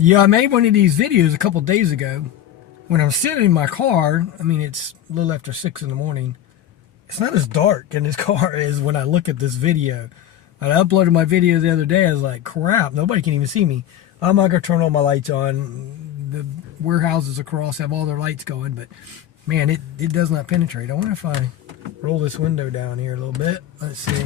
Yeah, I made one of these videos a couple days ago when I'm sitting in my car. I mean, it's a little after 6 in the morning. It's not as dark in this car as when I look at this video. I uploaded my video the other day. I was like, crap, nobody can even see me. I'm not going to turn all my lights on. The warehouses across have all their lights going, but man, it does not penetrate. I wonder if I roll this window down here a little bit. Let's see.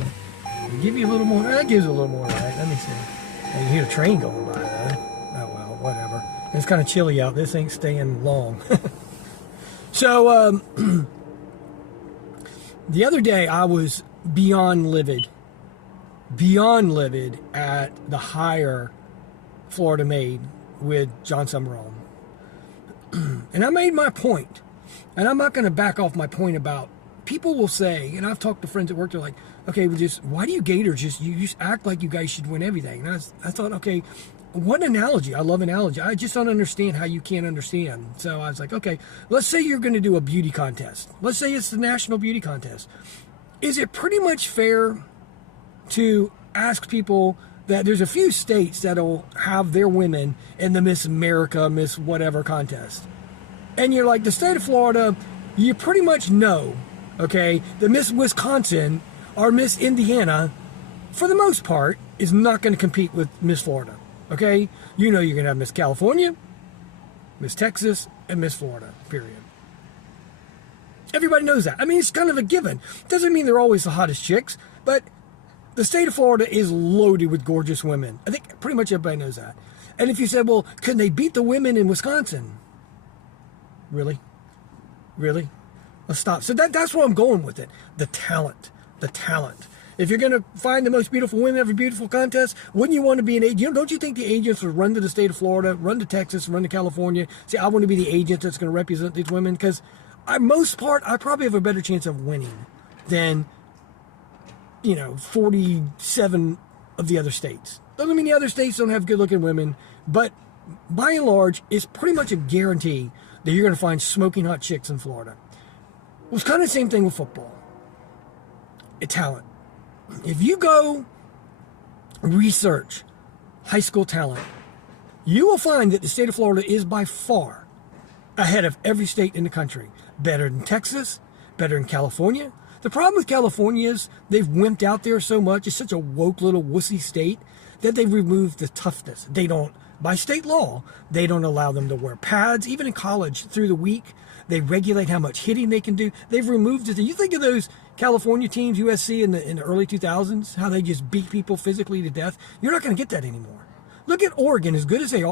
Give you a little more. That gives a little more light. Let me see. You can hear a train going by though. Oh well, whatever. It's kind of chilly out. This ain't staying long. So, the other day I was beyond livid at the hire Florida made with John Summerall. And I made my point, and I'm not going to back off my point about people will say, and I've talked to friends at work, they're like, okay, well, why do you Gators you just act like you guys should win everything? And I thought, okay, what analogy? I love analogy. I just don't understand how you can't understand. So I was like, okay, let's say you're going to do a beauty contest. Let's say it's the National Beauty Contest. Is it pretty much fair to ask people that there's a few states that'll have their women in the Miss America, Miss whatever contest? And you're like, the state of Florida, you pretty much know, okay, the Miss Wisconsin or Miss Indiana, for the most part, is not going to compete with Miss Florida. Okay? You know you're going to have Miss California, Miss Texas, and Miss Florida, period. Everybody knows that. I mean, it's kind of a given. Doesn't mean they're always the hottest chicks, but the state of Florida is loaded with gorgeous women. I think pretty much everybody knows that. And if you said, well, can they beat the women in Wisconsin? Really? Really? Let's stop. So that's where I'm going with it. The talent. The talent. If you're going to find the most beautiful women every beautiful contest, wouldn't you want to be an agent? Don't you think the agents would run to the state of Florida, run to Texas, run to California, say, I want to be the agent that's going to represent these women? Because most part, I probably have a better chance of winning than 47 of the other states. Doesn't mean the other states don't have good-looking women, but by and large, it's pretty much a guarantee that you're going to find smoking hot chicks in Florida. It was kind of the same thing with football. Talent. If you go research high school talent, you will find that the state of Florida is by far ahead of every state in the country. Better than Texas, better than California. The problem with California is they've wimped out there so much. It's such a woke little wussy state that they've removed the toughness. They don't, by state law, they don't allow them to wear pads. Even in college, through the week, they regulate how much hitting they can do. They've removed it. You think of those California teams, USC in the early 2000s, how they just beat people physically to death. You're not going to get that anymore. Look at Oregon, as good as they are.